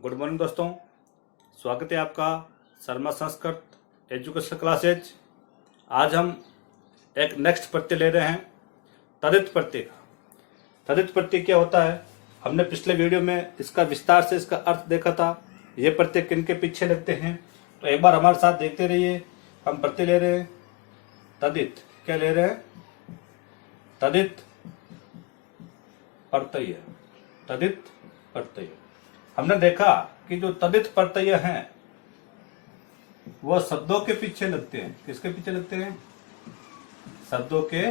Good morning दोस्तों, स्वागत है आपका शर्मा संस्कृत एजुकेशन क्लासेज। आज हम एक नेक्स्ट प्रत्यय ले रहे हैं तदित प्रत्यय का। तदित प्रत्यय क्या होता है, हमने पिछले वीडियो में इसका विस्तार से इसका अर्थ देखा था। ये प्रत्यय किन के पीछे लगते हैं, तो एक बार हमारे साथ देखते रहिए। हम प्रत्यय ले रहे हैं तदित। क्या ले रहे हैं? तदित प्रत्यय। तदित प्रत्यय। हमने देखा कि जो तदित प्रत्यय हैं वह शब्दों के पीछे लगते हैं। किसके पीछे लगते हैं? शब्दों के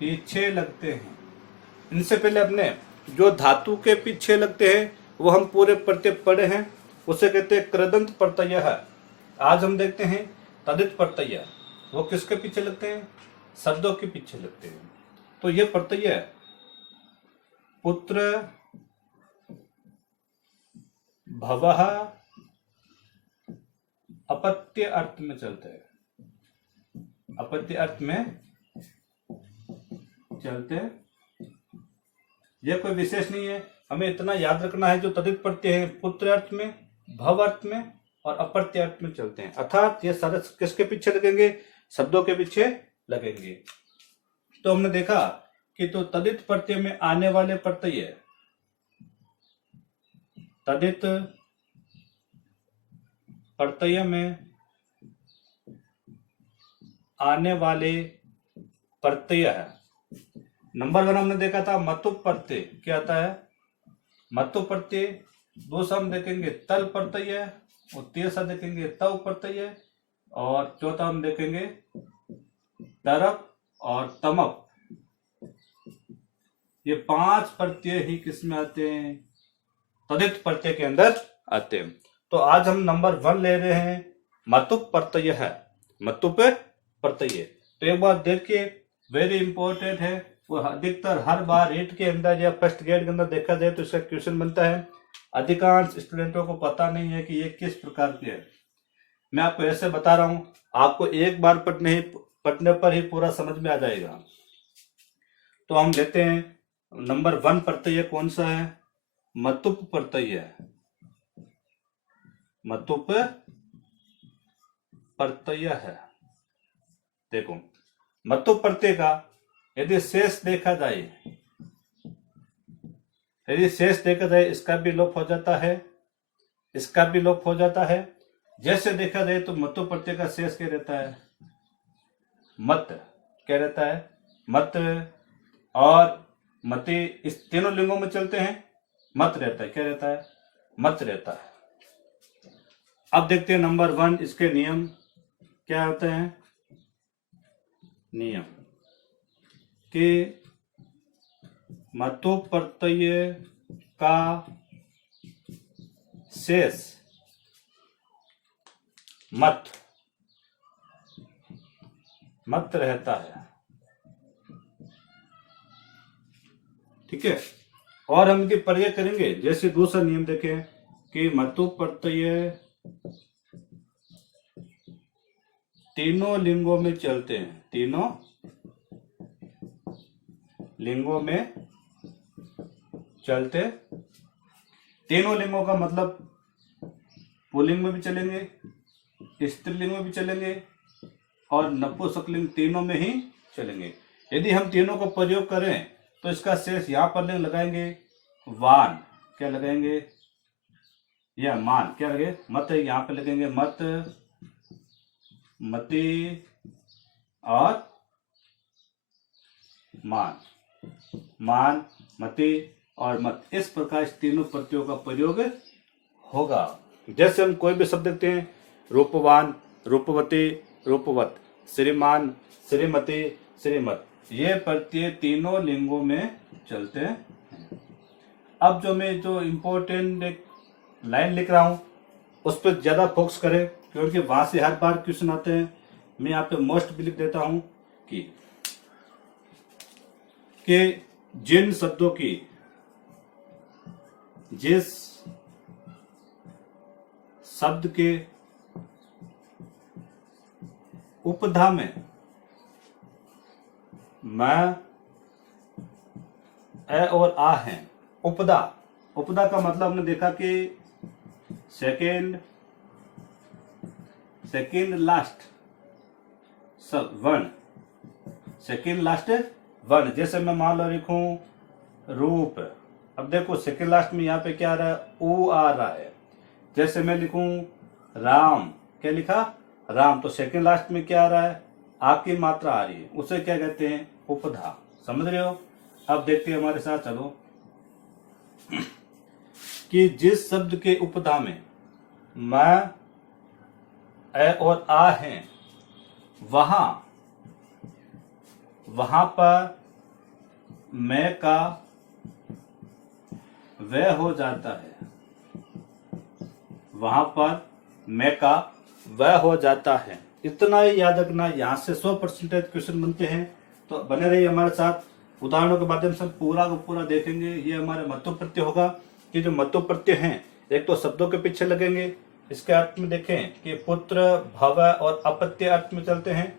पीछे लगते हैं। इनसे पहले अपने जो धातु के पीछे लगते हैं वो हम पूरे प्रत्यय पढ़े हैं, उसे कहते हैं कृदंत प्रत्यय है। आज हम देखते हैं तदित प्रत्यय, वो किसके पीछे लगते हैं? शब्दों के पीछे लगते हैं। तो ये प्रत्यय पुत्र, भवः, अपत्य अर्थ में चलते हैं। अपत्य अर्थ में चलते हैं। यह कोई विशेष नहीं है, हमें इतना याद रखना है जो तदित प्रत्यय है पुत्र अर्थ में, भव अर्थ में और अपत्य अर्थ में चलते हैं। अर्थात ये सारे किसके पीछे लगेंगे? शब्दों के पीछे लगेंगे। तो हमने देखा कि तो तदित प्रत्यय में आने वाले प्रत्यय, तदित प्रत्यय में आने वाले प्रत्यय है। नंबर 1 हमने देखा था मतुप प्रत्यय। क्या आता है? मतुप प्रत्यय। दूसरा हम देखेंगे तल प्रत्यय और तीसरा देखेंगे तव प्रत्यय और चौथा हम देखेंगे तरप और तमप। ये 5 प्रत्यय ही किसमें आते हैं? तदित प्रत्यय के अंदर आते हैं। तो आज हम नंबर 1 ले रहे हैं मतुप प्रत्यय है। मतुप प्रत्यय तो एक बार देखिए, वेरी इंपॉर्टेंट है। वो अधिकतर हर बार रीट के अंदर या फर्स्ट ग्रेड के अंदर देखा जाए तो इसका क्वेश्चन बनता है। अधिकांश स्टूडेंटों को पता नहीं है कि ये किस प्रकार की है। मैं आपको ऐसे बता रहा हूं, आपको एक बार पढ़ने पर ही पूरा समझ में आ जाएगा। तो हम लेते हैं नंबर 1 प्रत्यय कौन सा है? मतुप प्रत्यय। मतुप प्रत्यय है। देखो, मतुप प्रत्यय का यदि शेष देखा जाए, इसका भी लोप हो जाता है, इसका भी लोप हो जाता है। जैसे देखा जाए तो मतुप प्रत्यय का शेष क्या रहता है? मत। क्या रहता है? मत और मति। इस तीनों लिंगों में चलते हैं, मत रहता है। क्या रहता है? मत रहता है। अब देखते हैं नंबर 1 इसके नियम क्या होते हैं। नियम कि मतुप प्रत्यय का शेष मत रहता है। ठीक है, और हम इनके प्रयोग करेंगे। जैसे दूसरा नियम देखें कि मतुप प्रत्यय तीनों लिंगों में चलते हैं। तीनों लिंगों में चलते। तीनों लिंगों का मतलब पुल्लिंग में भी चलेंगे, स्त्रीलिंग में भी चलेंगे और नपुंसकलिंग, तीनों में ही चलेंगे। यदि हम तीनों को प्रयोग करें तो इसका शेष यहां पर लगाएंगे वान। क्या लगाएंगे? या मान। क्या लगे? मत। यहां पर लगेंगे मत, मति और मान। मान, मति और मत। इस प्रकार तीनों प्रत्ययों का प्रयोग होगा। जैसे हम कोई भी शब्द देखते हैं, रूपवान, रूपवती, रूपवत, श्रीमान, श्रीमती, श्रीमत, ये प्रत्यय तीनों लिंगों में चलते हैं। अब जो इम्पोर्टेंट एक लाइन लिख रहा हूं उस पर ज्यादा फोकस करें, क्योंकि वहां से हर बार क्वेश्चन आते हैं। मैं यहाँ पे मोस्ट भी लिख देता हूं कि जिन शब्दों की जिस शब्द के उपधा में मैं, ए और आ हैं, उपदा उपदा का मतलब हमने देखा कि सेकेंड लास्ट वर्ण, सेकेंड लास्ट वर्ण। जैसे मैं मान लो लिखूं रूप, अब देखो सेकेंड लास्ट में यहाँ पे क्या आ रहा है, ऊ आ रहा है। जैसे मैं लिखूं राम, क्या लिखा राम, तो सेकेंड लास्ट में क्या आ रहा है, आ की मात्रा आ रही है, उसे क्या कहते हैं, उपधा। समझ रहे हो। अब देखते हैं हमारे साथ, चलो कि जिस शब्द के उपधा में मैं, ए और आ हैं, वहां पर मैं का वह हो जाता है, वहां पर मैं का वह हो जाता है। इतना ही याद रखना, यहाँ से 100% क्वेश्चन बनते हैं। तो बने रहिए हमारे साथ, उदाहरणों के माध्यम से पूरा का पूरा देखेंगे। ये हमारे महत्व प्रत्यय होगा कि जो महत्व प्रत्यय हैं, एक तो शब्दों के पीछे लगेंगे, इसके अर्थ में देखें कि पुत्र, भव और अपत्य अर्थ में चलते हैं।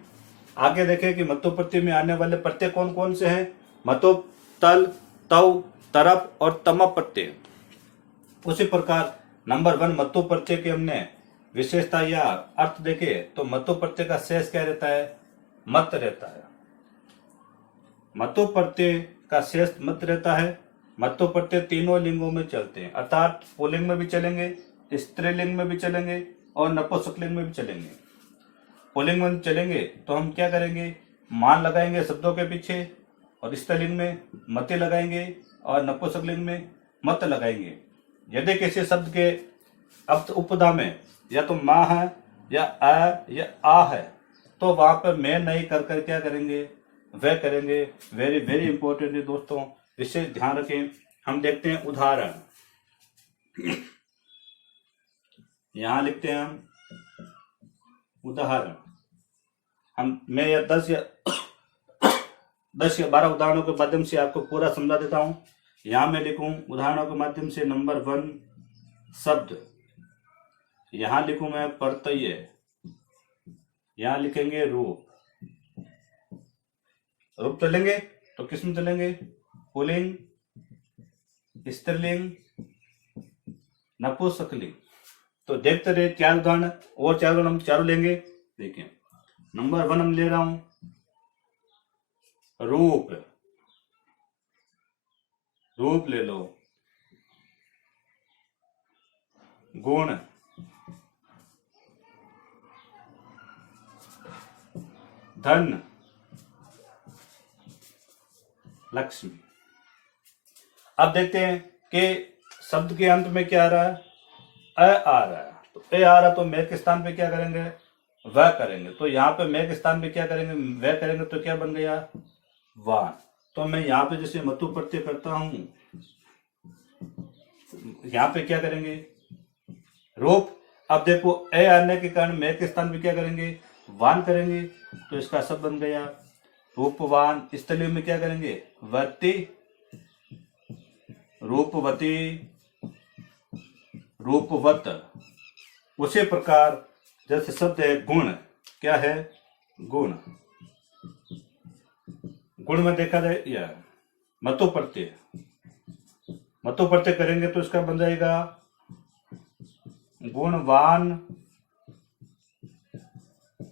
आगे देखें कि महत्व प्रत्यय में आने वाले प्रत्यय कौन कौन से हैं, महत्व, तल, तव, तरप और तम प्रत्यय। उसी प्रकार नंबर 1 महत्व प्रत्यय के हमने विशेषता या अर्थ देखे, तो महत्व प्रत्यय का शेष क्या रहता है, मत रहता है। महत्व प्रत्यय का शेष मत रहता है। महत्व प्रत्यय तीनों लिंगों में चलते हैं, अर्थात पुल्लिंग में भी चलेंगे, स्त्रीलिंग में भी चलेंगे और नपुंसकलिंग में भी चलेंगे। पुल्लिंग में चलेंगे तो हम क्या करेंगे, मान लगाएंगे शब्दों के पीछे, और स्त्रीलिंग में मते लगाएंगे और नपुंसकलिंग में मत लगाएंगे। यदि किसी शब्द के अब उपधा में या तो माँ है या आ है, तो वहां पर मैं नहीं कर कर क्या करेंगे, वह करेंगे। वेरी वेरी इंपॉर्टेंट है दोस्तों, विशेष ध्यान रखें। हम देखते हैं उदाहरण, यहां लिखते हैं हम उदाहरण। मैं 10 या 12 उदाहरणों के माध्यम से आपको पूरा समझा देता हूं। यहां मैं लिखूं उदाहरणों के माध्यम से नंबर 1 शब्द, यहां लिखूं मैं प्रत्यय, यहां लिखेंगे रूप। रूप चलेंगे तो किस में चलेंगे, पुल्लिंग, स्त्रीलिंग, नपुंसकलिंग। तो देखते रहे 4 उदाहरण, और 4 उदाहरण हम चारों लेंगे। देखिए नंबर 1 हम ले रहा हूं रूप, रूप ले लो। गुण, धन, लक्ष्मी। अब देखते हैं कि शब्द के अंत में क्या आ रहा है, अ आ रहा है। तो ए आ रहा है तो मैं के स्थान पे क्या करेंगे, वह करेंगे। तो यहाँ पे मैं के स्थान पे क्या करेंगे, वह करेंगे, तो क्या बन गया, वान। तो मैं यहाँ पे जैसे मतु प्रत्यय करता हूं, यहाँ पे क्या करेंगे, रूप। अब देखो ए आने के कारण मैं के स्थान पे क्या करेंगे, वान करेंगे। तो इसका शब्द बन गया रूपवान। स्त्रीलिंग में क्या करेंगे, वती, रूपवती, रूपवत। उसी प्रकार जैसे शब्द है गुण, क्या है, गुण। गुण में देखा जाए या मतु प्रत्यय, मतु प्रत्यय करेंगे तो इसका बन जाएगा गुणवान,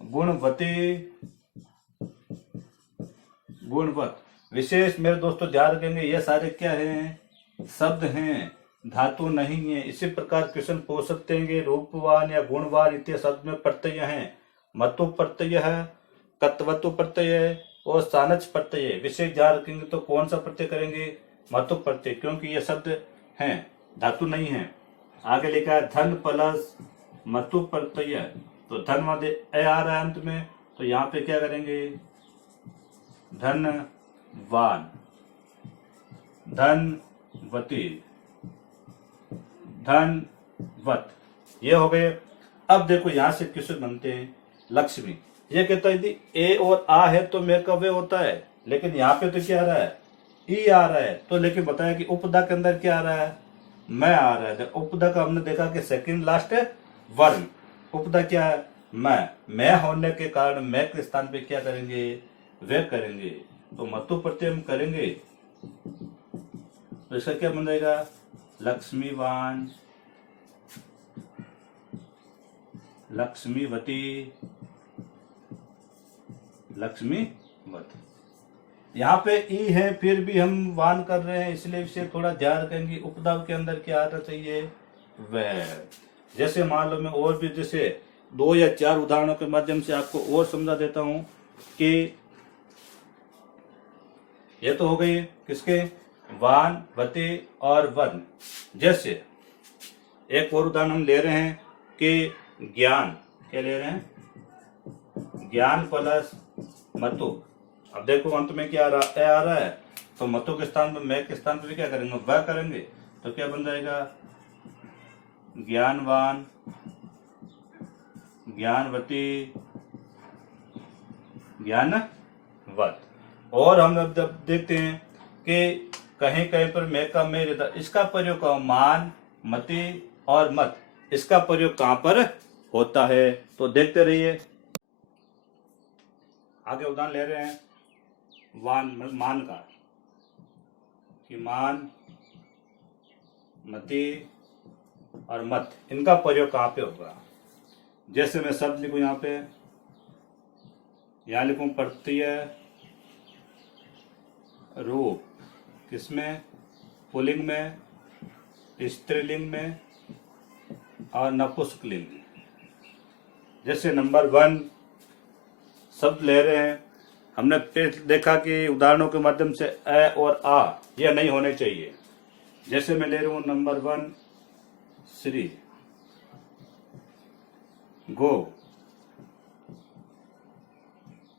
गुणवती, गुणवत। विशेष मेरे दोस्तों ध्यान रखेंगे, ये सारे क्या हैं, शब्द हैं, धातु नहीं है। इसी प्रकार क्वेश्चन पूछ सकते हैं, रूपवान या गुणवान इत्यादि शब्द में प्रत्यय हैं। मतु प्रत्यय है, कत्वतु प्रत्यय है और सानच प्रत्यय है। विशेष ध्यान रखेंगे तो कौन सा प्रत्यय करेंगे, मतु प्रत्यय, क्योंकि ये शब्द हैं, धातु नहीं है। आगे लिखा है धन प्लस मतु प्रत्यय, तो धन वाले ए आ रहा है अंत में, तो यहाँ पे क्या करेंगे, धनवान, धनवती, धनवत। ये हो गए। अब देखो यहां से क्वेश्चन बनते हैं लक्ष्मी। ये कहता है यदि ए और आ है तो मैं कव्य होता है, लेकिन यहाँ पे तो क्या आ रहा है, ई आ रहा है। तो लेकिन बताया कि उपदा के अंदर क्या आ रहा है, मैं आ रहा है। उपदा का हमने देखा कि सेकंड लास्ट वर्ण, उपदा क्या है, मैं होने के कारण मैं के स्थान पे क्या करेंगे, वे करेंगे। तो मतु प्रत्यय हम करेंगे तो इसका क्या बन जाएगा, लक्ष्मीवान, लक्ष्मीवती, लक्ष्मीवत। यहाँ पे ई है, फिर भी हम वान कर रहे हैं, इसलिए इसे थोड़ा ध्यान रखेंगे। उपधाव के अंदर क्या आना चाहिए, वह। जैसे मान लो मैं और भी जैसे 2 या 4 उदाहरणों के माध्यम से आपको और समझा देता हूं कि ये तो हो गई किसके, वान, वते और वन। जैसे एक और उदाहरण हम ले रहे हैं कि ज्ञान, क्या ले रहे हैं, ज्ञान प्लस मतु। अब देखो अंत में क्या आ रहा है, तो मतु के स्थान पर, मैं के स्थान पर भी क्या करेंगे, वह करेंगे, तो क्या बन जाएगा, ज्ञानवान, ज्ञानवती, ज्ञानवत। और हम अब देखते हैं कि कहीं कहीं पर मैं का मैं रहता, इसका प्रयोग मान, मति और मत, इसका प्रयोग कहां पर होता है, तो देखते रहिए। आगे उदाहरण ले रहे हैं वान, मान का, कि मान, मति और मत, इनका प्रयोग कहां पे होगा। जैसे मैं शब्द लिखूं, यहां पे लिखूं प्रत्यय रूप, किसमें, पुल्लिंग में, स्त्रीलिंग में और नपुंसकलिंग में। जैसे नंबर 1 शब्द ले रहे हैं, हमने देखा कि उदाहरणों के माध्यम से अ और आ यह नहीं होने चाहिए। जैसे मैं ले रहा हूं नंबर 1 श्री, गो,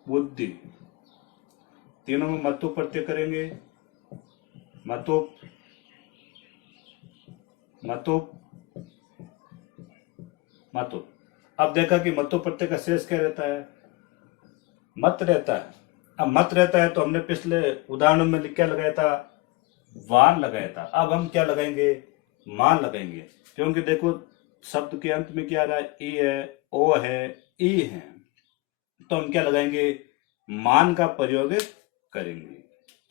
बुद्धि, तीनों में मतु प्रत्यय करेंगे, मतु, मतु, मतु। अब देखा कि मतु प्रत्यय का शेष क्या रहता है, मत रहता है। अब मत रहता है तो हमने पिछले उदाहरणों में क्या लगाया था, वान लगाया था। अब हम क्या लगाएंगे, मान लगाएंगे, क्योंकि देखो शब्द के अंत में क्या आ रहा है, ई है, ओ है, ई है, तो हम क्या लगाएंगे, मान का प्रयोग करेंगे।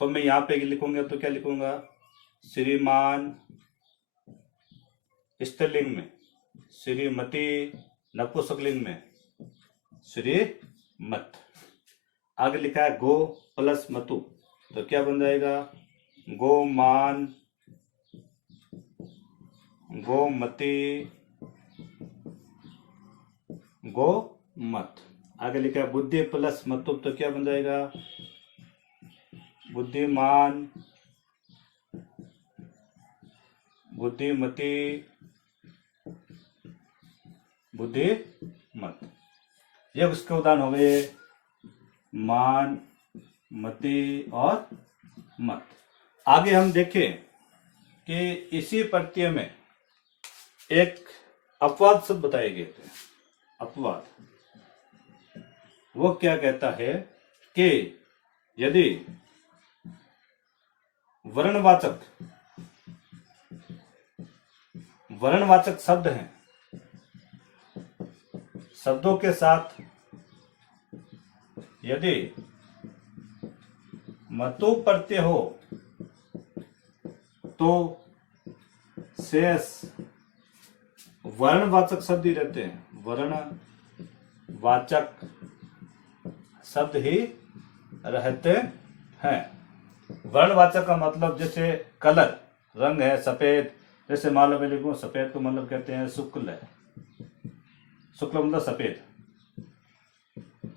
तो मैं यहाँ पे लिखूंगा तो क्या लिखूंगा, श्रीमान स्त्रीलिंग में, श्रीमती नपुंसकलिंग में, श्रीमत। आगे लिखा है गो प्लस मतु, तो क्या बन जाएगा, गोमान, गोमती, गोमत। आगे लिखा है बुद्धि प्लस मतु, तो क्या बन जाएगा, बुद्धिमान, बुद्धिमती, बुद्धिमत। ये उसके उदाहरण हो गए, मान, मति और मत। आगे हम देखें कि इसी प्रत्यय में एक अपवाद शब्द बताए गए थे। अपवाद वो क्या कहता है कि यदि वर्णवाचक शब्द हैं, शब्दों के साथ यदि मतु प्रत्यय हो तो शेष वर्णवाचक शब्द ही रहते हैं, वर्णवाचक शब्द ही रहते हैं। वर्णवाचक का मतलब जैसे कलर, रंग है सफेद, जैसे मान लो मैं लिखूं सफेद को मतलब कहते हैं शुक्ल है, शुक्ल मतलब सफेद,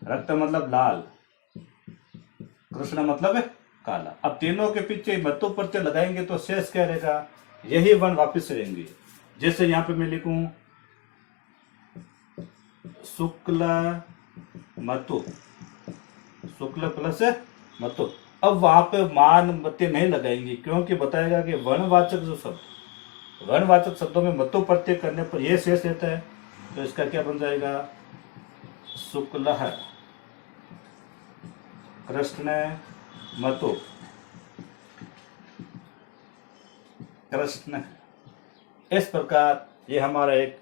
रक्त मतलब लाल, कृष्ण मतलब काला। अब तीनों के पीछे मतु प्रत्यय लगाएंगे तो शेष क्या रहेगा, यही वर्ण वापिस रहेंगे। जैसे यहां पे मैं लिखूं शुक्ल मतु, शुक्ल प्लस मतु। अब वहां पे मान मत्य नहीं लगाएंगे, क्योंकि बताएगा कि वर्णवाचक जो शब्द, वर्णवाचक शब्दों में मतु प्रत्यय करने पर यह शेष रहता है, तो इसका क्या बन जाएगा, शुक्ल कृष्ण मतु, कृष्ण। इस प्रकार ये हमारा एक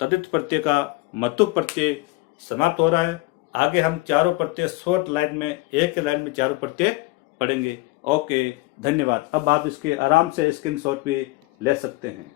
तदित प्रत्यय का मतु प्रत्यय समाप्त हो रहा है। आगे हम चारों प्रत्यय शॉर्ट लाइन में, एक लाइन में चारों प्रत्यय पढ़ेंगे। ओके, धन्यवाद। अब आप इसके आराम से स्क्रीनशॉट भी ले सकते हैं।